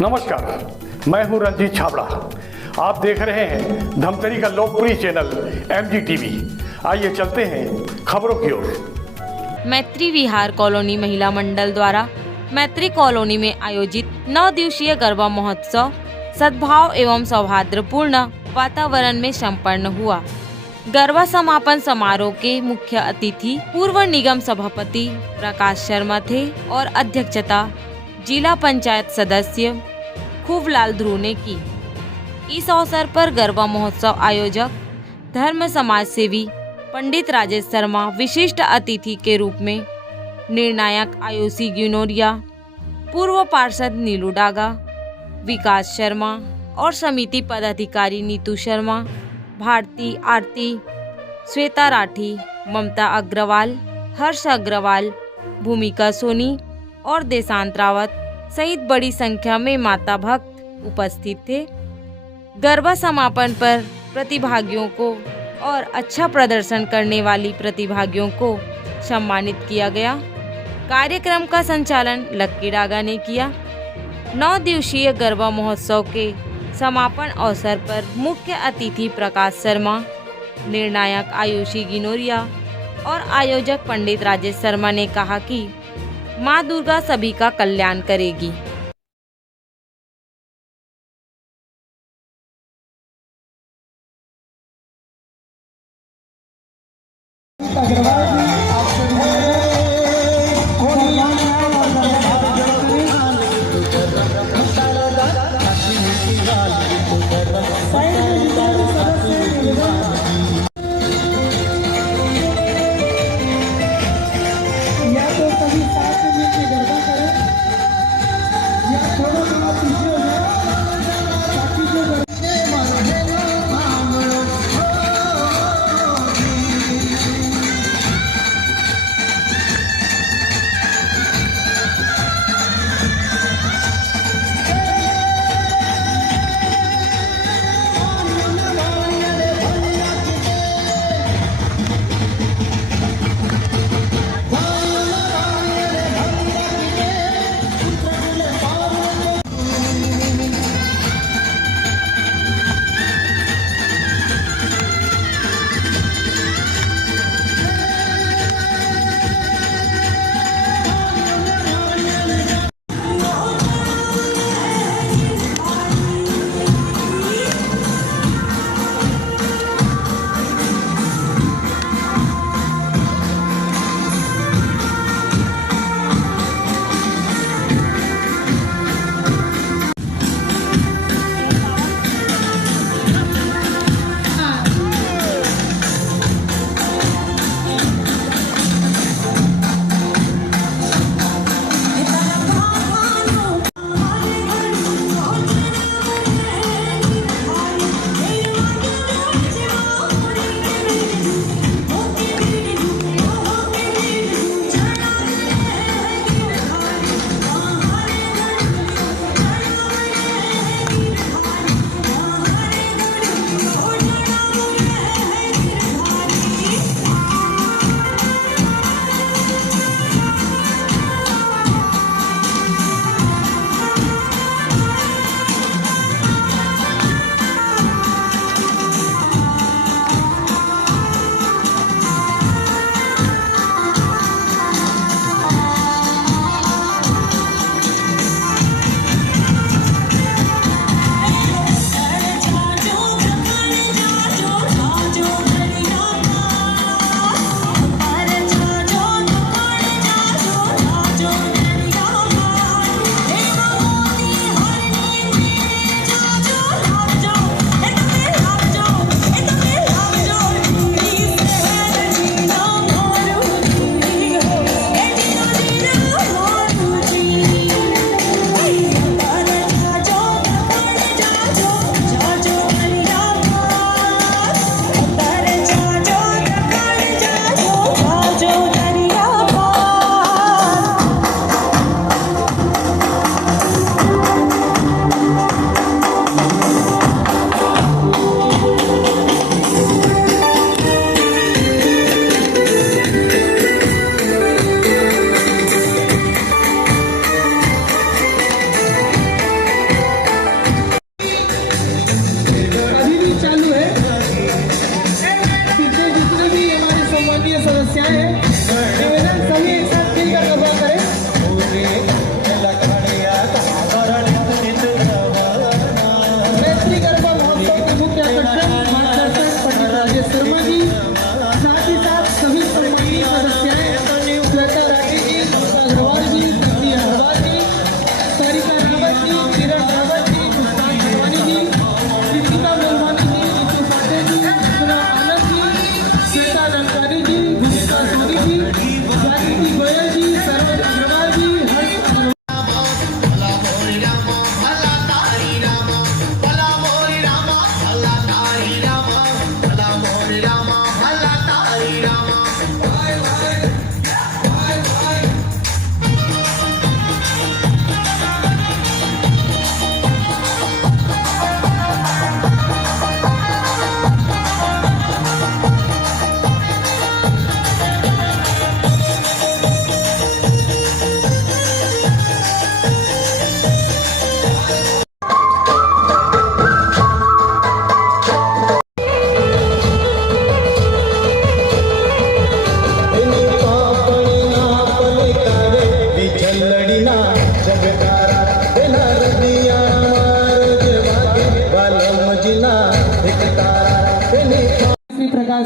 नमस्कार, मैं हूं रंजीत छाबड़ा। आप देख रहे हैं धमतरी का लोकप्रिय चैनल MGTV। आइए चलते हैं खबरों की ओर। मैत्री विहार कॉलोनी महिला मंडल द्वारा मैत्री कॉलोनी में आयोजित 9 दिवसीय गरबा महोत्सव सद्भाव एवं सौहार्दपूर्ण वातावरण में संपन्न हुआ। गरबा समापन समारोह के मुख्य अतिथि पूर्व निगम सभापति प्रकाश शर्मा थे और अध्यक्षता जिला पंचायत सदस्य खूबलाल ध्रुव ने की। इस अवसर पर गरबा महोत्सव आयोजक धर्म समाज सेवी पंडित राजेश शर्मा विशिष्ट अतिथि के रूप में, निर्णायक आयुषी गिनोरिया, पूर्व पार्षद नीलू डागा, विकास शर्मा और समिति पदाधिकारी नीतू शर्मा, भारती आरती, श्वेता राठी, ममता अग्रवाल, हर्ष अग्रवाल, भूमिका सोनी और देशांत रावत सहित बड़ी संख्या में माता भक्त उपस्थित थे। गरबा समापन पर प्रतिभागियों को और अच्छा प्रदर्शन करने वाली प्रतिभागियों को सम्मानित किया गया। कार्यक्रम का संचालन लक्की डागा ने किया। 9 दिवसीय गरबा महोत्सव के समापन अवसर पर मुख्य अतिथि प्रकाश शर्मा, निर्णायक आयुषी गिनोरिया और आयोजक पंडित राजेश शर्मा ने कहा कि माँ दुर्गा सभी का कल्याण करेगी।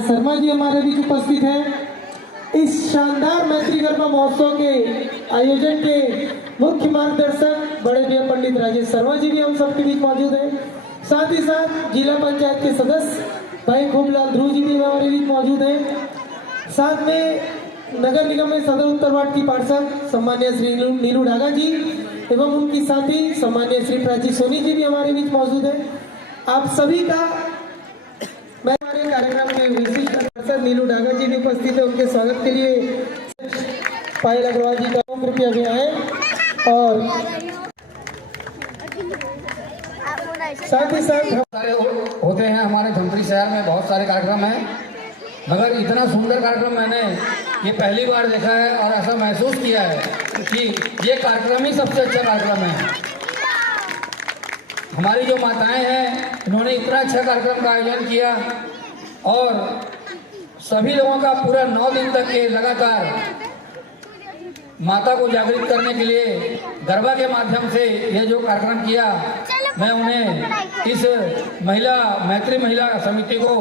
राज शर्मा जी हमारे बीच उपस्थित हैं। इस शानदार मैत्री गरबा महोत्सव के आयोजन के मुख्य मार्गदर्शक बड़े भैया पंडित राजेश शर्मा जी भी हम सबके बीच मौजूद हैं। साथ ही साथ जिला पंचायत के सदस्य भाई खूबलाल ध्रुव जी भी हमारे बीच मौजूद हैं। साथ में नगर निगम में सदर उत्तर वार्ड की पार्षद सम्मान्य श्री नीलू डागा जी एवं उनकी साथी सम्मान्य श्री प्राची सोनी जी भी हमारे बीच मौजूद हैं। आप सभी का मैं हमारे कार्यक्रम में विशिष्ट पार्षद नीलू डागा जी भी उपस्थित है, उनके स्वागत के लिए पायल अग्रवाल जी का कृपया भी आए। और साथ ही साथ सारे होते हैं हमारे धमतरी शहर में, बहुत सारे कार्यक्रम हैं, मगर इतना सुंदर कार्यक्रम मैंने ये पहली बार देखा है और ऐसा महसूस किया है कि ये कार्यक्रम ही सबसे अच्छा कार्यक्रम है। हमारी जो माताएं हैं इन्होंने इतना अच्छा कार्यक्रम का आयोजन किया और सभी लोगों का पूरा 9 दिन तक के लगातार माता को जागृत करने के लिए गरबा के माध्यम से ये जो कार्यक्रम किया, मैं उन्हें इस मैत्री महिला समिति को,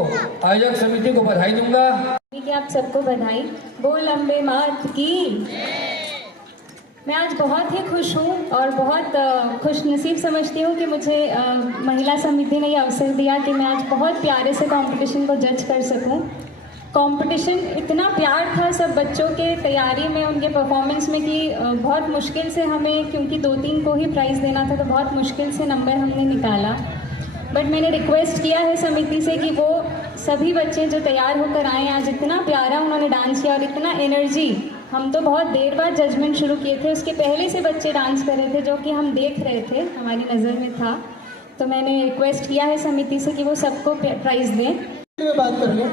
आयोजक समिति को बधाई दूंगा। कि आप सबको बधाई। बोल अम्बे मात की। मैं आज बहुत ही खुश हूँ और बहुत खुश नसीब समझती हूँ कि मुझे महिला समिति ने ये अवसर दिया कि मैं आज बहुत प्यारे से कंपटीशन को जज कर सकूँ। कंपटीशन इतना प्यार था सब बच्चों के तैयारी में, उनके परफॉर्मेंस में कि बहुत मुश्किल से हमें, क्योंकि 2-3 को ही प्राइज़ देना था तो बहुत मुश्किल से नंबर हमने निकाला। बट मैंने रिक्वेस्ट किया है समिति से कि वो सभी बच्चे जो तैयार होकर आए, आज इतना प्यारा उन्होंने डांस किया और इतना एनर्जी। हम तो बहुत देर बाद जजमेंट शुरू किए थे, उसके पहले से बच्चे डांस कर रहे थे जो कि हम देख रहे थे, हमारी नज़र में था। तो मैंने रिक्वेस्ट किया है समिति से कि वो सबको प्राइज़ दें। बात कर लें,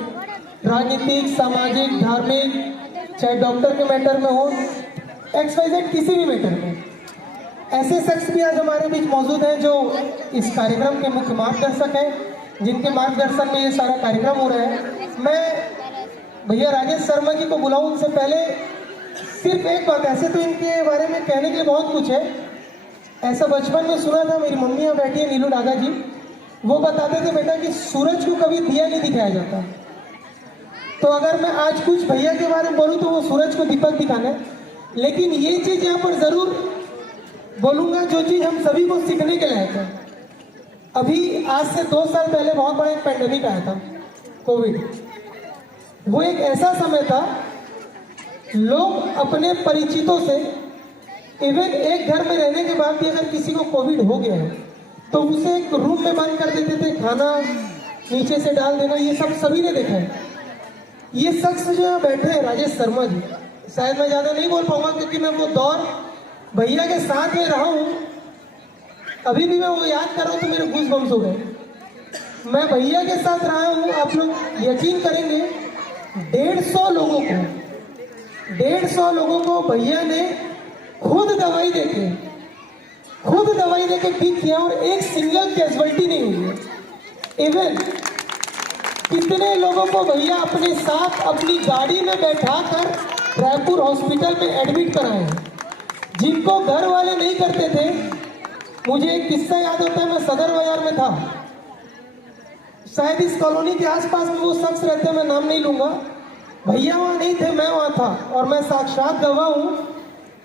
राजनीतिक, सामाजिक, धार्मिक, चाहे डॉक्टर के मैटर में हो, XYZ किसी भी मैटर में, ऐसे शख्स भी आज हमारे बीच मौजूद हैं जो इस कार्यक्रम के मुख्य मार्गदर्शक हैं, जिनके मार्गदर्शन में ये सारा कार्यक्रम हो रहा है। मैं भैया राजेश शर्मा जी को बुलाऊं उनसे पहले सिर्फ एक बात, ऐसे तो इनके बारे में कहने के लिए बहुत कुछ है। ऐसा बचपन में सुना था, मेरी मम्मी यहाँ बैठी है नीलू डागा जी, वो बताते थे बेटा कि सूरज को कभी दिया नहीं दिखाया जाता। तो अगर मैं आज कुछ भैया के बारे में बोलूँ तो वो सूरज को दीपक दिखाना है, लेकिन ये चीज़ यहाँ पर ज़रूर बोलूँगा जो चीज़ हम सभी को सीखने के लायक है। अभी आज से 2 साल पहले बहुत बड़ा एक पैंडेमिक आया था, कोविड। वो एक ऐसा समय था, लोग अपने परिचितों से, इवन एक घर में रहने के बाद भी अगर किसी को कोविड हो गया है तो उसे एक रूम में बंद कर देते थे, खाना नीचे से डाल देना, ये सब सभी ने देखा है। ये शख्स जो यहाँ बैठे हैं राजेश शर्मा जी, शायद मैं ज़्यादा नहीं बोल पाऊंगा क्योंकि मैं वो दौर भैया के साथ में रहा हूँ। अभी भी मैं वो याद कर रहा हूँ तो मेरे गूज़बम्स हो गए। मैं भैया के साथ रहा हूँ, आप लोग यकीन करेंगे 150 लोगों को भैया ने खुद दवाई देके ठीक किया और एक सिंगल कैजुअल्टी नहीं हुई है। इवन कितने लोगों को भैया अपने साथ अपनी गाड़ी में बैठाकर रायपुर हॉस्पिटल में एडमिट कराए हैं, जिनको घर वाले नहीं करते थे। मुझे एक किस्सा याद होता है, मैं सदर बाजार में था, शायद इस कॉलोनी के आसपास में वो शख्स रहते हैं, मैं नाम नहीं लूंगा। भैया वहाँ नहीं थे, मैं वहाँ था और मैं साक्षात गवाह हूँ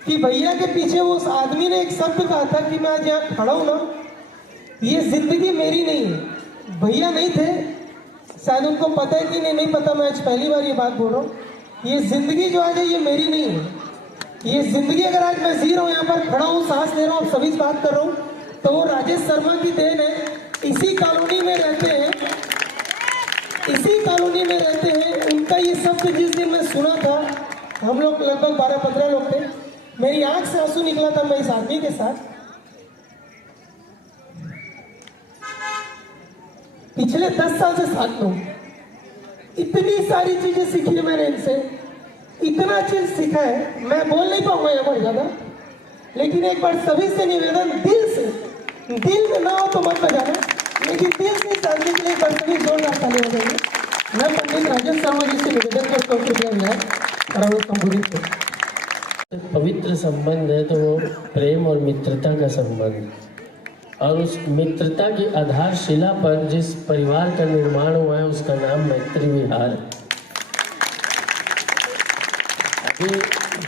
कि भैया के पीछे वो उस आदमी ने एक शब्द कहा था कि मैं आज यहाँ खड़ा हूँ ना, ये जिंदगी मेरी नहीं है। भैया नहीं थे, शायद उनको पता है कि नहीं पता, मैं आज पहली बार ये बात बोल रहा हूँ। ये जिंदगी जो आज है ये मेरी नहीं है। ये जिंदगी अगर आज मैं जी रहा हूँ, यहाँ पर खड़ा हूँ, सांस ले रहा हूँ, आप सभी से बात कर रहा हूँ, तो वो राजेश शर्मा की देन है। इसी कॉलोनी में रहते हैं, उनका ये शब्द जिस दिन मैं सुना था, हम लोग लगभग 12-15 लोग थे, मेरी आंख से आंसू निकला था। मैं इस आदमी के साथ पिछले 10 साल से साथ हूँ। इतनी सारी चीजें सीखी है मैंने इनसे, इतना चीज सीखा है, मैं बोल नहीं पाऊंगा यहाँ पर ज्यादा। लेकिन एक बार सभी से निवेदन, दिल में ना हो तो मत बजाना, लेकिन दिल से जानने के लिए एक बार सभी जोरदार ताली बजाएंगे। मैं पंडित राजेश शर्मा जी से निवेदन करता हूँ कि पवित्र संबंध है तो वो प्रेम और मित्रता का संबंध। और उस मित्रता की आधारशिला पर जिस परिवार का निर्माण हुआ है उसका नाम मैत्री विहार है। अभी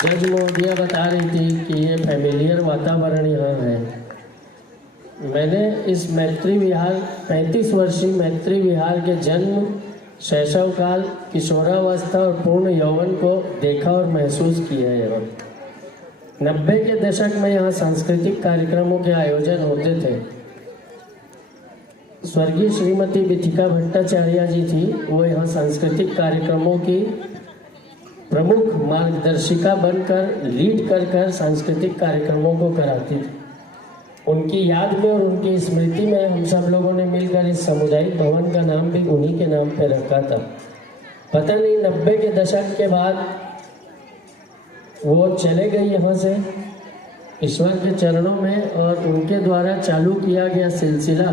जज महोदया बता रही थी कि ये फैमिलियर वातावरण यहाँ है। मैंने इस मैत्री विहार 35 वर्षीय मैत्री विहार के जन्म, शैशव काल, किशोरावस्था और पूर्ण यौवन को देखा और महसूस किया है। 90 के दशक में यहाँ सांस्कृतिक कार्यक्रमों के आयोजन होते थे। स्वर्गीय श्रीमती विथिका भट्टाचार्य जी थी, वो यहाँ सांस्कृतिक कार्यक्रमों की प्रमुख मार्गदर्शिका बनकर लीड कर सांस्कृतिक कार्यक्रमों को कराती थी। उनकी याद में और उनकी स्मृति में हम सब लोगों ने मिलकर इस सामुदायिक भवन का नाम भी उन्हीं के नाम पर रखा था। पता नहीं 90 के दशक के बाद वो चले गई यहाँ से ईश्वर के चरणों में, और उनके द्वारा चालू किया गया सिलसिला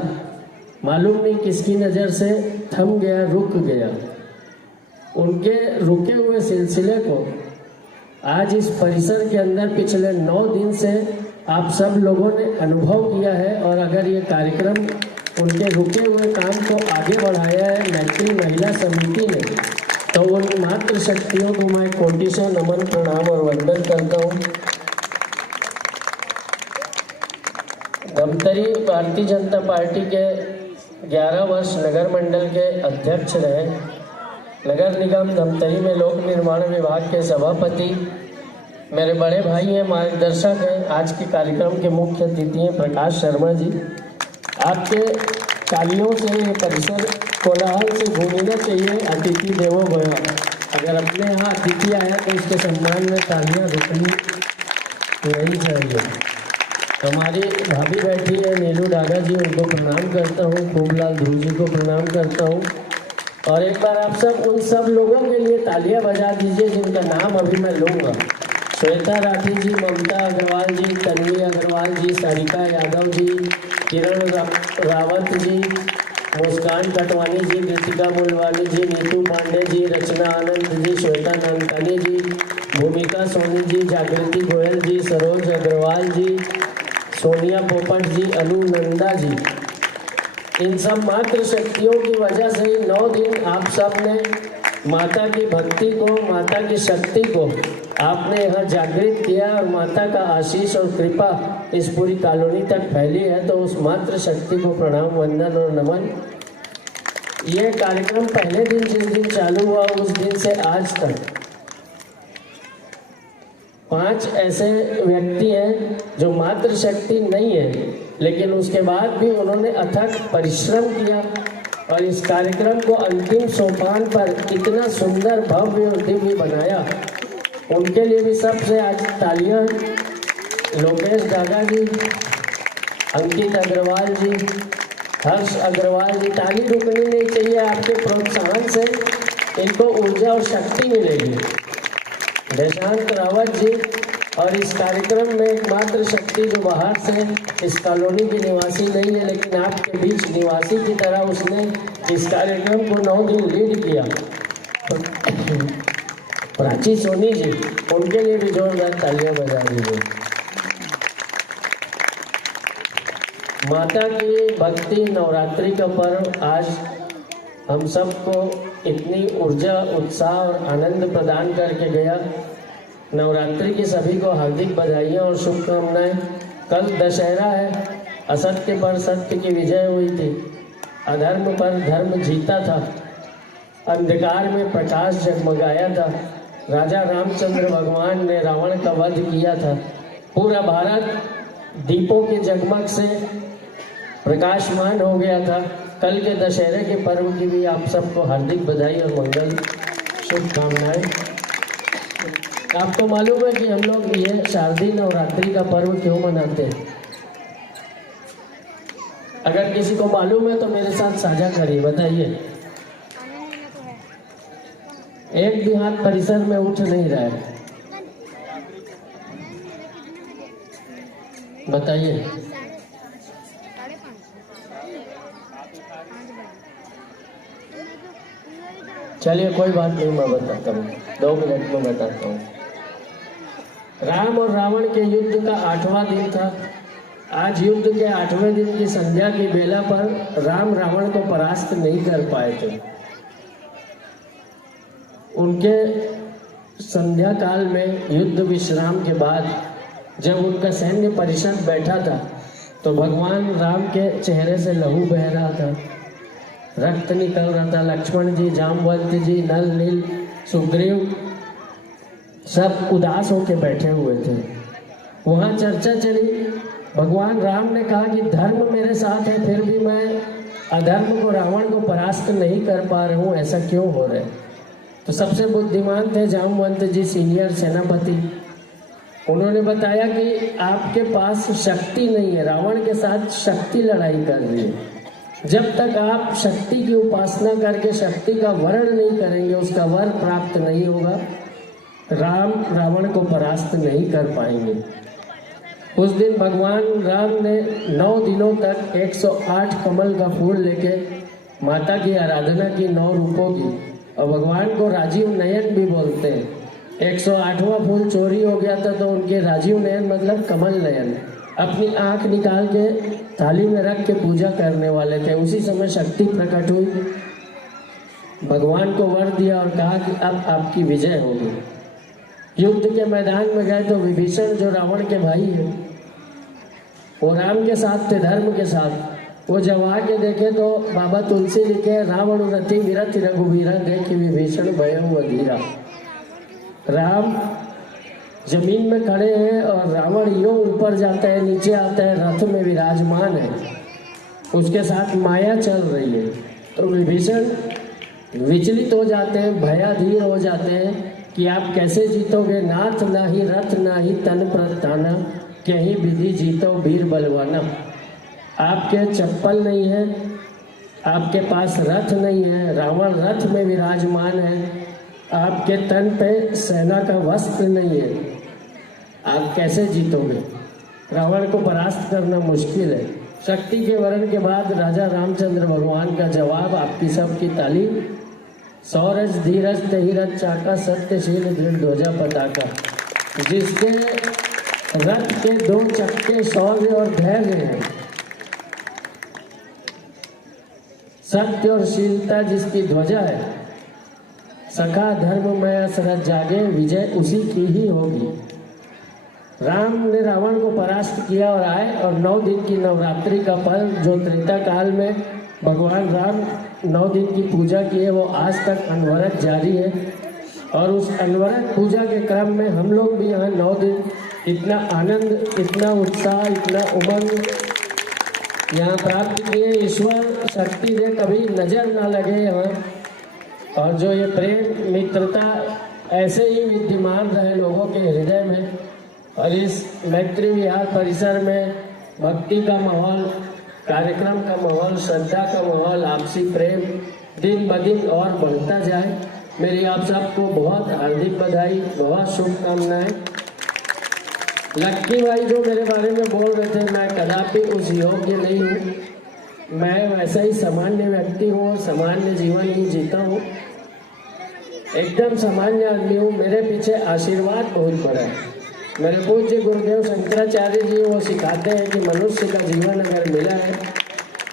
मालूम नहीं किसकी नज़र से थम गया, रुक गया। उनके रुके हुए सिलसिले को आज इस परिसर के अंदर पिछले 9 दिन से आप सब लोगों ने अनुभव किया है। और अगर ये कार्यक्रम उनके रुके हुए काम को आगे बढ़ाया है मैत्री महिला समिति ने, तो उन मातृ शक्तियों को मैं कोटिशा नमन, प्रणाम और वंदन करता हूँ। धमतरी भारतीय जनता पार्टी के 11 वर्ष नगर मंडल के अध्यक्ष रहे। नगर निगम धमतरी में लोक निर्माण विभाग के सभापति, मेरे बड़े भाई हैं, मार्गदर्शक हैं। आज के कार्यक्रम के मुख्य अतिथि हैं प्रकाश शर्मा जी। आपके तालियों से ये परिसर कोलाहल से गूंजना चाहिए। अतिथि देवो भव। अगर अपने यहाँ अतिथि आया तो उसके सम्मान में तालियां रुकनी नहीं चाहिए। हमारी भाभी बैठी है नीलू डागा जी, उनको प्रणाम करता हूँ। खूबलाल ध्रुव जी को प्रणाम करता हूँ। और एक बार आप सब उन सब लोगों के लिए तालियां बजा दीजिए जिनका नाम अभी मैं लूँगा। श्वेता राठी जी, ममता अग्रवाल जी, तन्वी अग्रवाल जी, सारिका यादव जी, किरण रावत जी, मुस्कान कटवानी जी, कृतिका मुलवानी जी, नीतू पांडे जी, रचना आनंद जी, श्वेता नानकानी जी, भूमिका सोनी जी, जागृति गोयल जी, सरोज अग्रवाल जी, सोनिया पोपट जी, अनु नंदा जी। इन सब मातृ शक्तियों की वजह से 9 दिन आप सब ने माता की भक्ति को, माता की शक्ति को आपने यहाँ जागृत किया और माता का आशीष और कृपा इस पूरी कॉलोनी तक फैली है। तो उस मातृ शक्ति को प्रणाम, वंदन और नमन। ये कार्यक्रम पहले दिन जिस दिन चालू हुआ उस दिन से आज तक 5 ऐसे व्यक्ति हैं जो मातृ शक्ति नहीं है, लेकिन उसके बाद भी उन्होंने अथक परिश्रम किया और इस कार्यक्रम को अंतिम सोपान पर इतना सुंदर, भव्य और दिव्य बनाया। उनके लिए भी सबसे आज तालियां। लोकेश दादा जी, अंकित अग्रवाल जी, हर्ष अग्रवाल जी। ताली रुकनी नहीं चाहिए, आपके प्रोत्साहन से इनको ऊर्जा और शक्ति मिलेगी। देशांत रावत जी। और इस कार्यक्रम में एकमात्र शक्ति जो बाहर से इस कॉलोनी की निवासी नहीं है, लेकिन आपके बीच निवासी की तरह उसने इस कार्यक्रम को 9 दिन लीड किया, प्राची सोनी जी। उनके लिए भी जोरदार तालियां बजा दीजिए। माता की भक्ति, नवरात्रि का पर्व आज हम सबको इतनी ऊर्जा, उत्साह और आनंद प्रदान करके गया। नवरात्रि की सभी को हार्दिक बधाइयाँ और शुभकामनाएं। कल दशहरा है। असत्य पर सत्य की विजय हुई थी, अधर्म पर धर्म जीता था, अंधकार में प्रकाश जगमगाया था। राजा रामचंद्र भगवान ने रावण का वध किया था। पूरा भारत दीपों के जगमग से प्रकाशमान हो गया था। कल के दशहरे के पर्व की भी आप सबको हार्दिक बधाई और मंगल शुभकामनाएं। आपको मालूम है कि हम लोग ये शारदीय नवरात्रि का पर्व क्यों मनाते हैं? अगर किसी को मालूम है तो मेरे साथ साझा करिए, बताइए। एक भी हाथ परिसर में उठ नहीं रहा है, बताइए। चलिए कोई बात नहीं, मैं बताता हूँ, 2 मिनट में बताता हूँ। राम और रावण के युद्ध का 8वां दिन था। आज युद्ध के 8वें दिन की संध्या की बेला पर राम रावण को परास्त नहीं कर पाए थे। उनके संध्या काल में युद्ध विश्राम के बाद जब उनका सैन्य परिषद बैठा था तो भगवान राम के चेहरे से लहू बह रहा था, रक्त निकल रहा था। लक्ष्मण जी, जामवंत जी, नल, नील, सुग्रीव सब उदास होकर बैठे हुए थे। वहाँ चर्चा चली। भगवान राम ने कहा कि धर्म मेरे साथ है, फिर भी मैं अधर्म को, रावण को परास्त नहीं कर पा रहा हूँ, ऐसा क्यों हो रहा है? तो सबसे बुद्धिमान थे जामवंत जी, सीनियर सेनापति। उन्होंने बताया कि आपके पास शक्ति नहीं है, रावण के साथ शक्ति लड़ाई कर रही है। जब तक आप शक्ति की उपासना करके शक्ति का वर्ण नहीं करेंगे, उसका वर प्राप्त नहीं होगा, राम रावण को परास्त नहीं कर पाएंगे। उस दिन भगवान राम ने 9 दिनों तक 108 कमल का फूल लेके माता की आराधना की 9 रूपों की, और भगवान को राजीव नयन भी बोलते हैं। 108वां फूल चोरी हो गया था तो उनके राजीव नयन मतलब कमल नयन, अपनी आंख निकाल के थाली में रख के पूजा करने वाले थे। उसी समय शक्ति प्रकट हुई, भगवान को वर दिया और कहा कि अब आपकी विजय होगी। युद्ध के मैदान में गए तो विभीषण जो रावण के भाई है, वो राम के साथ थे, धर्म के साथ। वो जब आके देखे तो बाबा तुलसी लिखे, रावण रति विरति रघुवीरा, देख विभीषण भयउ अधीरा। राम जमीन में खड़े हैं और रावण यूं ऊपर जाता है, नीचे आता है, रथ में विराजमान है, उसके साथ माया चल रही है। तो विभीषण विचलित हो जाते हैं, भयाधीर हो जाते हैं कि आप कैसे जीतोगे? नाथ ना ही रथ ना ही तन प्रताना, कहीं विधि जीतो वीर बलवाना। आपके चप्पल नहीं है, आपके पास रथ नहीं है, रावण रथ में विराजमान है, आपके तन पे सेना का वस्त्र नहीं है, आप कैसे जीतोगे? रावण को परास्त करना मुश्किल है। शक्ति के वर्ण के बाद राजा रामचंद्र भगवान का जवाब, आपकी सबकी ताली, सौरज धीरज तहीरज चाका सत्यशील दृढ़ ध्वजा पताका। जिसके रथ के 2 चक्के शौर्य और धैर्य हैं, सत्य और शीलता जिसकी ध्वजा है, सखा धर्ममय असरत जागे, विजय उसी की ही होगी। राम ने रावण को परास्त किया और आए, और 9 दिन की नवरात्रि का पर्व जो त्रेता काल में भगवान राम 9 दिन की पूजा की है, वो आज तक अनवरत जारी है। और उस अनवरत पूजा के क्रम में हम लोग भी यहाँ 9 दिन इतना आनंद, इतना उत्साह, इतना उमंग यहाँ प्राप्त किए। ईश्वर शक्ति दे, कभी नजर ना लगे यहाँ, और जो ये प्रेम मित्रता ऐसे ही विद्यमान रहे लोगों के हृदय में। और इस मैत्री विहार परिसर में भक्ति का माहौल, कार्यक्रम का माहौल, श्रद्धा का माहौल, आपसी प्रेम दिन ब दिन और बढ़ता जाए। मेरी आप सबको बहुत हार्दिक बधाई, बहुत शुभकामनाएं। लक्की भाई जो मेरे बारे में बोल रहे थे, मैं कदापि उस योग्य नहीं हूँ। मैं वैसा ही सामान्य व्यक्ति हूँ, सामान्य जीवन ही जीता हूँ, एकदम सामान्य आदमी हूँ। मेरे पीछे आशीर्वाद बहुत बड़ा है। मेरे पूज्य गुरुदेव शंकराचार्य जी वो सिखाते हैं कि मनुष्य का जीवन अगर मिला है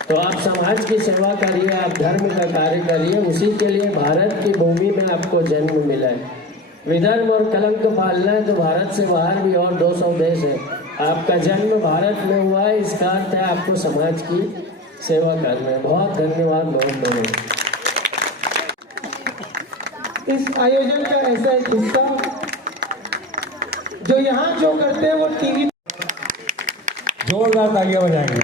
तो आप समाज की सेवा करिए, आप धर्म का कार्य करिए। उसी के लिए भारत की भूमि में आपको जन्म मिला है। विधर्म और कलंक पालना है तो भारत से बाहर भी और 200 देश है। आपका जन्म भारत में हुआ है, इसका अर्थ है आपको समाज की सेवा करना है। बहुत धन्यवाद, बहुत धन्यवाद। इस आयोजन का ऐसा एक हिस्सा जो यहाँ जो करते हैं वो टीवी जोरदार तालियां बजाएंगे।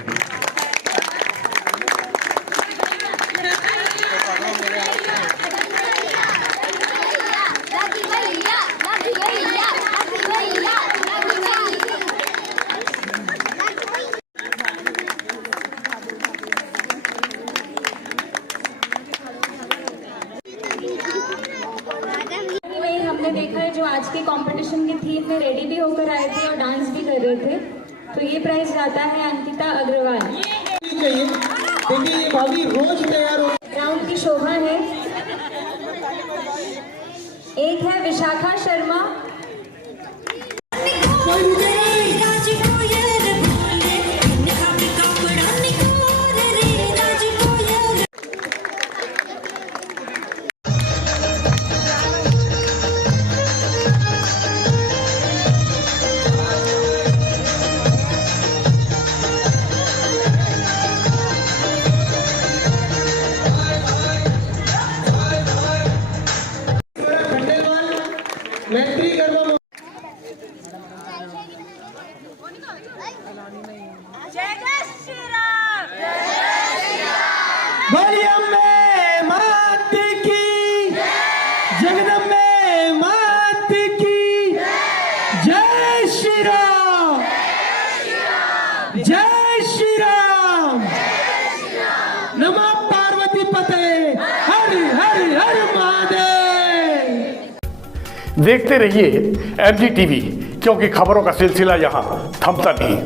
हमने देखा है जो आज के कंपटीशन के थीम में रेडी भी होकर आए थे और डांस भी कर रहे थे। तो ये प्राइज जाता है अंकिता अग्रवाल। चाहिए देखिए, ये भाभी रोज तैयार हो। राउंड की शोभा है। एक है विशाखा शर्मा। अम्बे मात की जय श्री राम, जय श्री राम, नमः पार्वती पते, हर हर हर महादेव। देखते रहिए MG TV, क्योंकि खबरों का सिलसिला यहाँ थमता नहीं।